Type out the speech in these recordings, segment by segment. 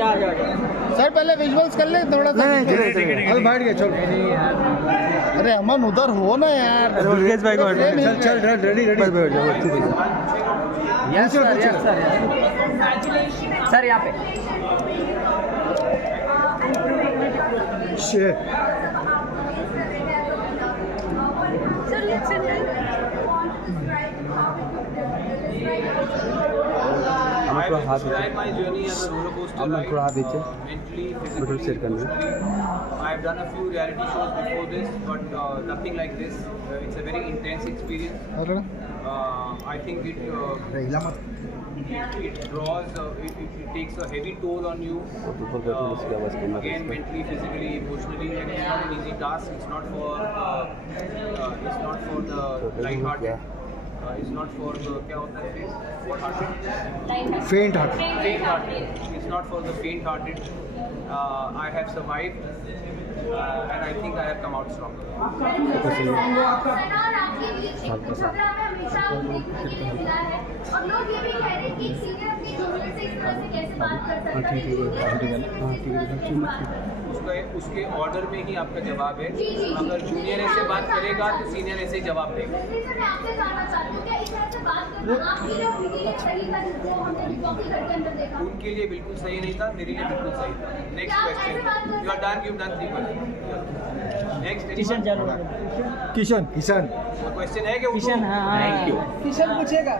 Sir पहले visuals कर ले थोड़ा सा। अरे बैठ गए चलो। अरे अमन उधर हो ना यार। दुर्गेश भाई को चल रेडी बैठ जाओ। यस सर सर यहाँ पे I've done a few reality shows before this, but nothing like this. It's a very intense experience. I think it draws, it takes a heavy toll on you. Again, mentally, physically, emotionally, and it's not an easy task. It's not for the light-hearted. It's not for the faint-hearted. It's not for the faint-hearted. I have survived, and I think I have come out stronger. और लोग ये भी कह रहे हैं कि senior अपनी junior से इस तरह से कैसे बात कर सकता है। उसके ऑर्डर में ही आपका जवाब है। अगर जूनियर ऐसे बात करेगा तो सीनियर ऐसे ही जवाब देगा। मैं आपसे जानना चाहती हूँ, क्या इस तरह से बात करना आपके लिए सही था जो हमने बिग बॉस के घर के अंदर देखा? उनके लिए बिल्कुल सही नहीं था, मेरे लिए बिल्कुल सही था। Next question. You are done, you done 3 question. Next Kishan चलो। किशन क्वेश्चन है कि किशन थैंक यू। किशन पूछेगा।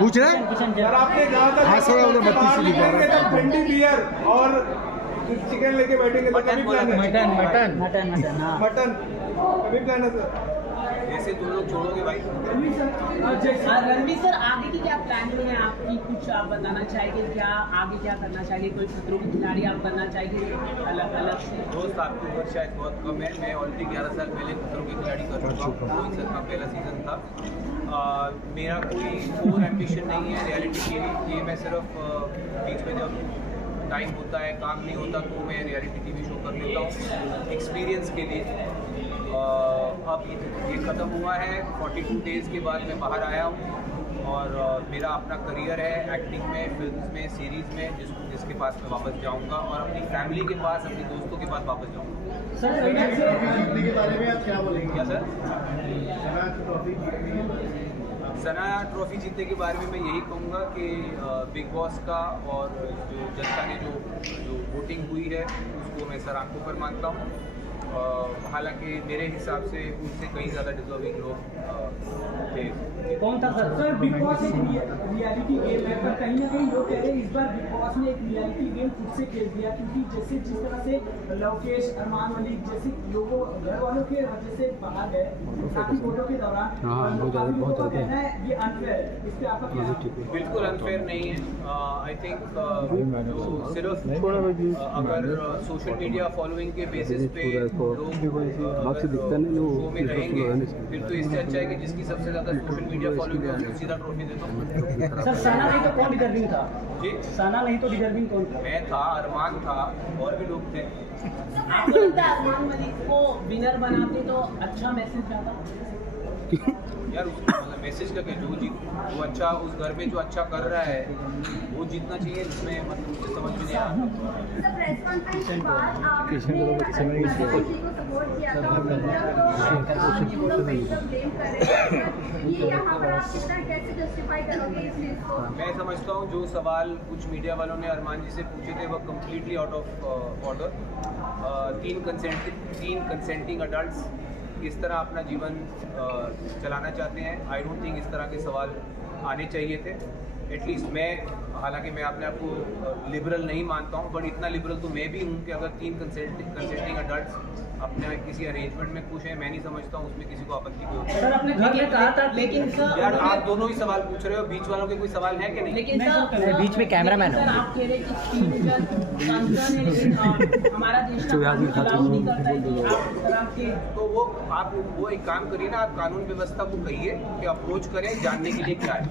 पूछ रहे हैं? किशन यार आपने कहा था हाँ, सर, उधर 32 से लिखा है। ठंडी बियर और चिकन लेके बैठेंगे तो कभी प्लान है? मटन हाँ मटन कभी प्लान है सर? ऐसे तुम लोग छोड़ोगे भाई? रणवीर सर आगे की क्या प्लानिंग है आपकी, कुछ आप बताना चाहेंगे? क्या आगे क्या करना चाहिए? कोई खतरों की खिलाड़ी आप बनना चाहिए अलग अलग से? दोस्त आपकी उम्र शायद बहुत कम है। मैं ऑलरेडी 11 साल पहले खतरों की खिलाड़ी कर चुका हूँ। रोहित सर का पहला सीजन था। मेरा कोई और एम्बिशन नहीं है रियलिटी के लिए। ये मैं सिर्फ बीच में जब टाइम होता है, काम नहीं होता, तो मैं रियलिटी टीवी शो कर लेता हूँ एक्सपीरियंस के लिए। अब ये ख़त्म हुआ है। 42 डेज़ के बाद मैं बाहर आया हूँ और मेरा अपना करियर है एक्टिंग में, फिल्म्स में, सीरीज़ में, जिसके पास मैं वापस जाऊँगा और अपनी फैमिली के पास, अपने दोस्तों के पास वापस जाऊँगा। के बारे में आप क्या बोलेंगे? क्या सर? सना ट्रॉफी जीतने के बारे में मैं यही कहूँगा कि बिग बॉस का और जो जनता ने जो वोटिंग हुई है उसको मैं सर आंखों पर मानता हूँ। हालांकि मेरे हिसाब से उससे कहीं ज़्यादा डिजर्विंग लोग थे। कौन था सर? सर बिग बॉस एक रियलिटी गेम है, पर कहीं ना कहीं लोग कह रहे हैं इस बार बिग बॉस ने एक रियलिटी गेम खुद से खेल दिया, क्योंकि जिस तरह से लवकेश, अरमान मलिक जैसे लोगों घर वालों के वजह से बाहर गए काफी वोटों के दौरान, बहुत कहना है ये अनफेयर। इस पर आपका क्या? बिल्कुल अनफेयर नहीं है। आई थिंक सिर्फ अगर सोशल मीडिया फॉलोइंग के बेसिस पे लोग शो में रहेंगे, फिर तो इससे अच्छा है कि जिसकी सबसे ज़्यादा सोशल मीडिया फॉलोइंग है उसको सीधा ट्रॉफी देता हूँ। सर साना नहीं तो कौन डिजर्विंग था? जी, साना नहीं तो डिजर्विंग कौन था? मैं था, अरमान था, और भी लोग थे। आपको लगता है अरमान मलिक को विनर बनाते तो अच्छा मैसेज जाता? यार उसको मतलब मैसेज का क्या, वो अच्छा उस घर में जो अच्छा कर रहा है वो जीतना चाहिए, जिसमें मतलब मुझे समझ में नहीं आता। प्रेस कॉन्फ्रेंस के बाद आपने को सपोर्ट किया था और ब्लेम कर रहे हैं, ये यहाँ पर आप कितना कैसे जस्टिफाई करोगे इस चीज़ को? मैं समझता हूँ जो सवाल कुछ मीडिया वालों ने अरमान जी से पूछे थे वो completely out of order. 3 consenting adults किस तरह अपना जीवन चलाना चाहते हैं, आई डोंट थिंक इस तरह के सवाल आने चाहिए थे। एटलीस्ट मैं, हालांकि मैं अपने आप को लिबरल नहीं मानता हूँ, बट इतना लिबरल तो मैं भी हूँ कि अगर 3 कंसेंटिंग अडल्ट्स अपने किसी अरेंजमेंट में खुश हैं, मैं नहीं समझता हूँ उसमें किसी को आपत्ति कोई होती है। सर आपने घर में कहा था, लेकिन यार आप दोनों ही सवाल पूछ रहे हो, बीच वालों के कोई सवाल है कि नहीं? लेकिन बीच में कैमरामैन सर आप कह रहे हैं कि हमारा देश का कानून अलाउ नहीं करता है कि आप इस तरह के, तो वो एक काम करिए ना, आप कानून व्यवस्था को कहिए कि अप्रोच करें जानने के लिए क्या है।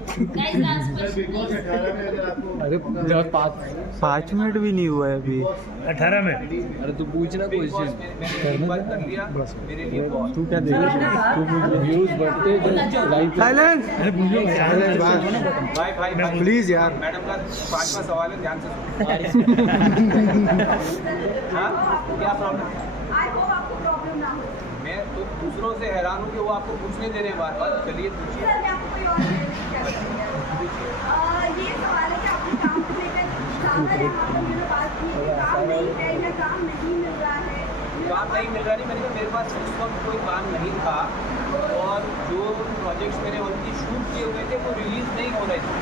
अरे 5 मिनट भी नहीं हुआ है अभी। 18 में अरे तो पूछना क्वेश्चन। एक बार कर लिया मेरे लिए बहुत। तू क्या देख व्यूज बढ़ते साइलेंस भाई प्लीज यार। मैडम का 5वां सवाल है, ध्यान से सुनो। हाँ, क्या प्रॉब्लम? आई होप आपको प्रॉब्लम ना हो। मैं तो दूसरों से हैरान हूँ कि वो आपको पूछने दे रहे हैं बार बार। चलिए पूछिए। सर मैं आपको कोई और ये सवाल है कि आपने काम को लेकर ज़्यादा यहाँ पर मैंने बात की कि काम नहीं है या काम नहीं मिल रहा है। काम नहीं मिल रहा नहीं, मैंने कहा मेरे पास उस वक्त कोई काम नहीं था और जो प्रोजेक्ट्स मैंने उनकी शूट किए हुए थे वो रिलीज़ नहीं हो रहे थे,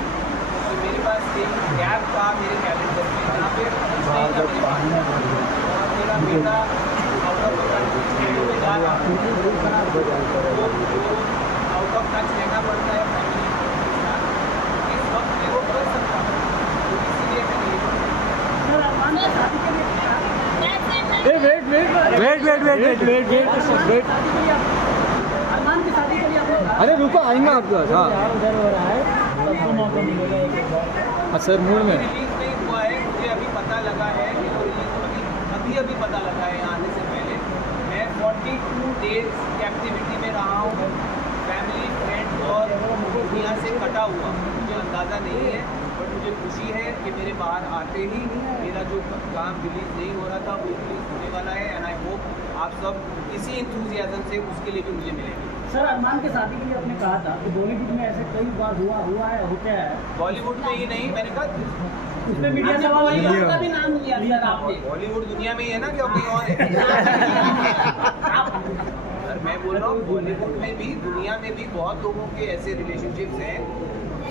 तो मेरे पास एक गैप था मेरे कैलेंडर में जहाँ पे कुछ नहीं था मेरे पास। और मेरा बेटा आउट ऑफ कंट्री में जा रहा था, आउट ऑफ टच रहना पड़ता है फैमिली के साथ, इस वक्त में वो कर सकता था, तो इसीलिए मैं नहीं। सर अरमान की शादी के लिए वेट अरमान की शादी के लिए आपने अरे रुको आएंगे आपके पास। हाँ उधर हो रहा है, सबको मौका मिलेगा एक एक बार। सर मूड में रिलीज नहीं हुआ है, मुझे अभी पता लगा है कि वो रिलीज अभी पता लगा है आने से पहले। मैं 42 डेज कैप्टिविटी में रहा हूँ, फैमिली फ्रेंड और दुनिया से कटा हुआ, मुझे अंदाज़ा नहीं है, बट मुझे खुशी है कि मेरे बाहर आते ही मेरा जो काम रिलीज नहीं हो रहा था वो रिलीज होने वाला है। एंड आई होप आप सब इसी इंथुजियाज्म से उसके लिए भी मुझे मिलेंगे। सर अरमान की शादी के लिए आपने कहा था कि बॉलीवुड में ऐसे कई बार हुआ है, हो क्या है बॉलीवुड में ही नहीं, मैंने कहा उसमें मीडिया सवाल का भी नाम लिया सर आपने। बॉलीवुड दुनिया में ही है ना, क्या कहीं और है? सर मैं बोल रहा हूँ बॉलीवुड में भी दुनिया में भी बहुत लोगों के ऐसे रिलेशनशिप्स हैं।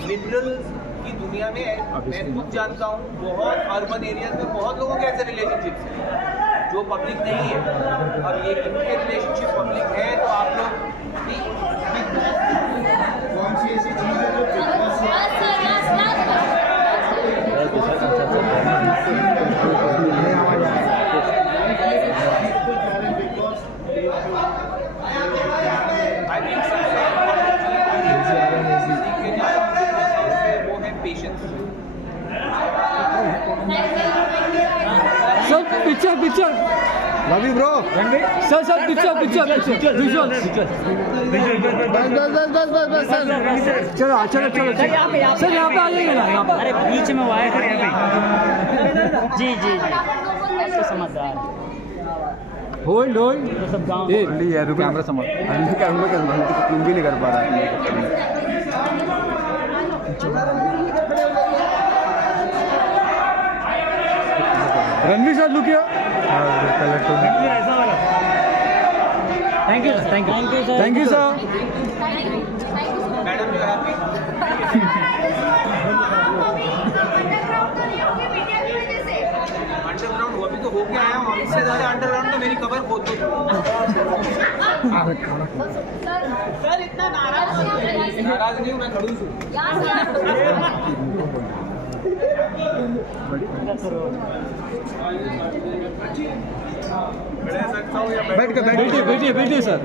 लिबरल्स की दुनिया में मैं खुद जानता हूँ, बहुत अर्बन एरियाज में बहुत लोगों के ऐसे रिलेशनशिप्स हैं जो पब्लिक नहीं है। अब ये इनके रिलेशनशिप पब्लिक है तो आप लोग कौन सी ऐसी चीज है जो आई थिंक सबसे वो है patience. Sir picture love you bro. Sir picture visual बस सर। चलो सर यहाँ पे आ जाइए ना, यहाँ पे। अरे बीच में वो आया खड़े हैं भाई। जी ऐसे समझदार होल्ड तो सब गाँव यार कैमरा संभाल। तुम भी नहीं कर पा रहा Ranveer sir look thank you sir. Thank you sir. Madam you happy? Underground वो भी तो होके आया हूँ, इससे ज़्यादा अंडरग्राउंड तो मेरी कबर खोद दो। सर इतना नाराज नहीं हूँ, मैं खड़ूस हूँ। बैठ के बैठिए सर।